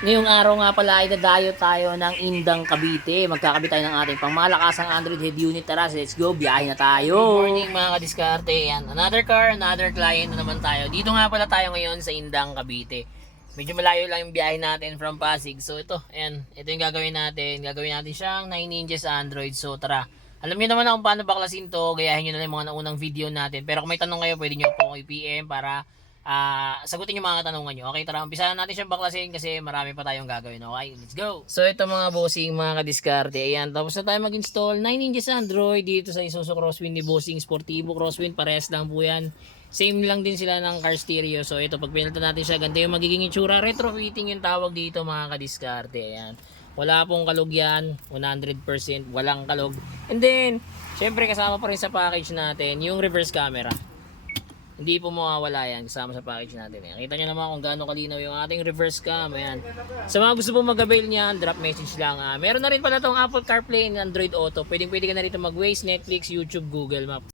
Ngayong araw nga pala ay dadayo tayo ng Indang Cavite. Magkakabit tayo ng ating pangmalakasang Android head unit. Tara, let's go. Biyahe na tayo. Good morning mga kadiskarte. Yan, another car, another client na naman tayo. Dito nga pala tayo ngayon sa Indang Cavite. Medyo malayo lang yung biyahe natin from Pasig. So ito, ayan, ito yung gagawin natin. Gagawin natin siyang 9 inches Android. So tara. Alam niyo naman kung paano baklasin to. Gayahin niyo na lang yung mga naunang video natin. Pero kung may tanong kayo, pwede niyo po i-PM para sagutin yung mga katanungan nyo. Okay, tara, umpisahan natin siyang baklasin kasi marami pa tayong gagawin. Okay, let's go! So ito mga bossing, mga kadiskarte. Ayan, tapos na tayo mag-install 9 inches Android dito sa Isuzu Crosswind ni Bossing. Sportivo Crosswind, parehas lang po yan. Same lang din sila ng car stereo. So ito, pag pinalta natin siya, ganito yung magiging itsura. Retrofitting yung tawag dito mga kadiskarte. Ayan, wala pong kalog yan, 100% walang kalog. And then, syempre kasama pa rin sa package natin yung reverse camera. Hindi po mawawala yan kasama sa package natin. Kita nyo naman kung gaano kalinaw yung ating reverse cam. Ayan. Sa mga gusto po mag-avail niyan, drop message lang. Meron na rin pala itong Apple CarPlay and Android Auto. Pwede ka na rito mag-Waze, Netflix, YouTube, Google Map.